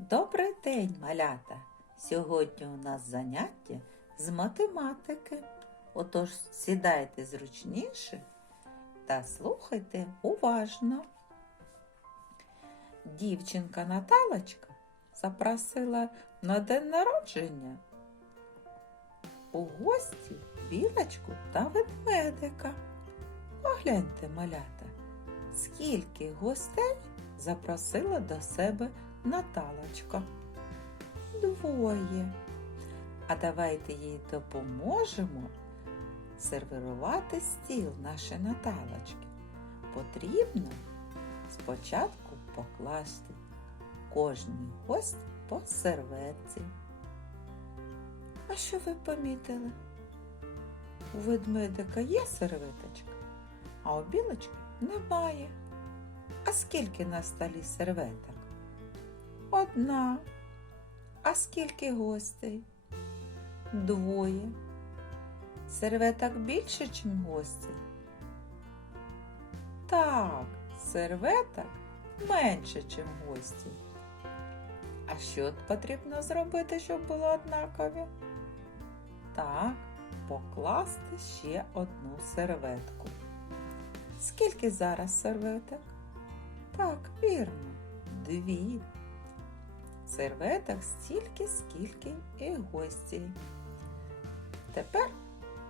Добрий день, малята! Сьогодні у нас заняття з математики. Отож сідайте зручніше та слухайте уважно. Дівчинка Наталочка запросила на день народження у гості білочку та ведмедика. Погляньте, малята, скільки гостей запросила до себе Наталочка. Двоє. А давайте їй допоможемо сервірувати стіл нашої Наталочки. Потрібно спочатку покласти кожний гость по серветці. А що ви помітили? У ведмедика є серветочка, а у білочки немає. А скільки на столі серветок? Одна. А скільки гостей? Двоє. Серветок більше, ніж гостей? Так, серветок менше, ніж гостей. А що потрібно зробити, щоб було однакові? Так, покласти ще одну серветку. Скільки зараз серветок? Так, вірно, дві. Серветок стільки, скільки і гостей. Тепер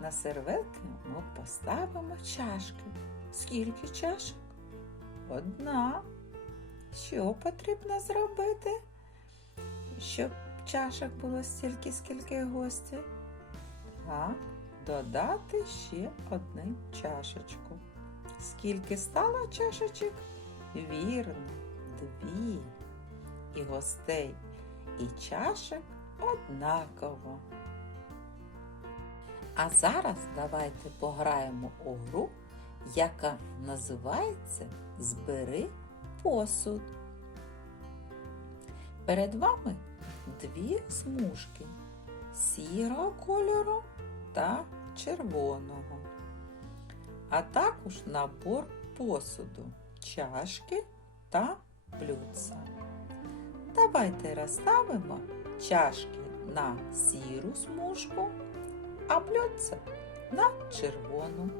на серветки ми поставимо чашки. Скільки чашок? Одна. Що потрібно зробити, щоб чашок було стільки, скільки гостей? Так, додати ще одну чашечку. Скільки стало чашечок? Вірно, дві. І гостей, і чашек однаково. А зараз давайте пограємо у гру, яка називається Збери посуд. Перед вами дві смужки сірого кольору та червоного, а також набор посуду, чашки та блюдца. Давайте розставимо чашки на сіру смужку, а блюдце на червону.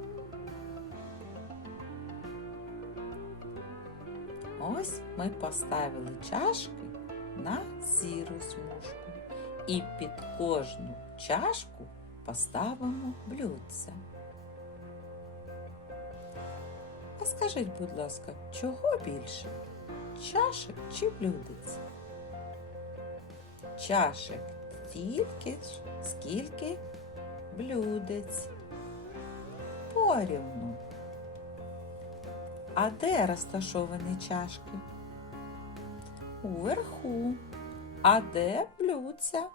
Ось ми поставили чашки на сіру смужку і під кожну чашку поставимо блюдце. А скажіть, будь ласка, чого більше? Чашек чи блюдець? Чашек стільки ж, скільки блюдець. Порівну. А де розташовані чашки? Уверху. А де блюдця?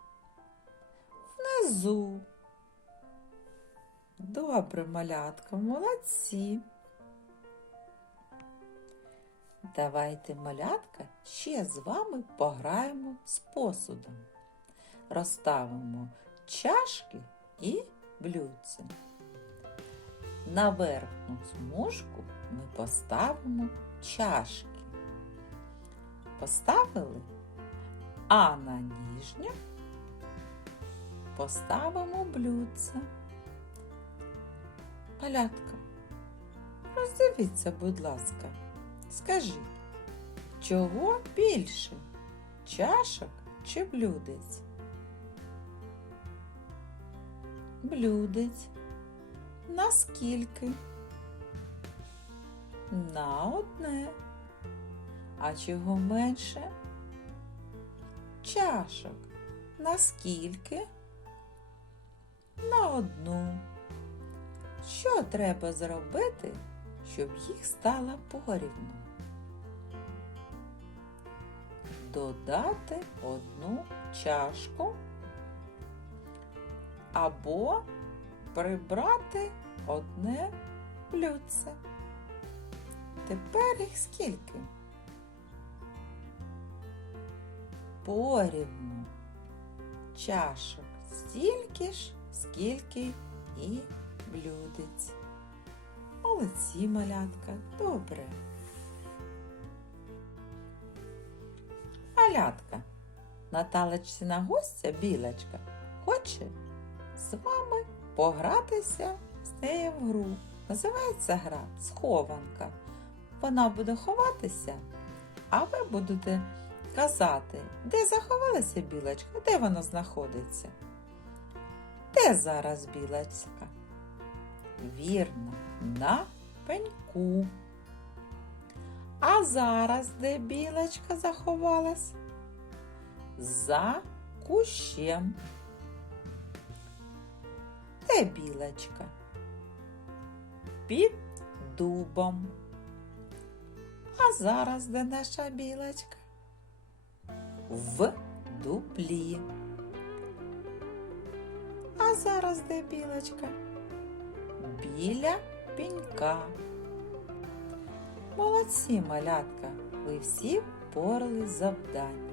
Внизу. Добре, малятка, молодці. Давайте, малятка, ще з вами пограємо з посудом. Розставимо чашки і блюдце. На верхню смужку ми поставимо чашки. Поставили, а на ніжню поставимо блюдце. Малятка, роздивіться, будь ласка. Скажіть, чого більше? Чашок чи блюдець? Блюдець. Наскільки? На одне. А чого менше? Чашок. Наскільки? На одну. Що треба зробити, щоб їх стало порівну? Додати одну чашку або прибрати одне блюдце. Тепер їх скільки? Порівну чашок стільки ж, скільки і блюдець. Молодці, малятка, добре. Малятка, Наталечці на гостя білочка хоче з вами погратися з нею в гру. Називається гра схованка. Вона буде ховатися, а ви будете казати, де заховалася білочка, де вона знаходиться. Де зараз білочка? Вірно, на пеньку. А зараз де білочка заховалась? За кущем. Де білочка? Під дубом. А зараз де наша білочка? В дуплі. А зараз де білочка? Біля пінька. Молодці, малятка, ви всі впорали з завданням.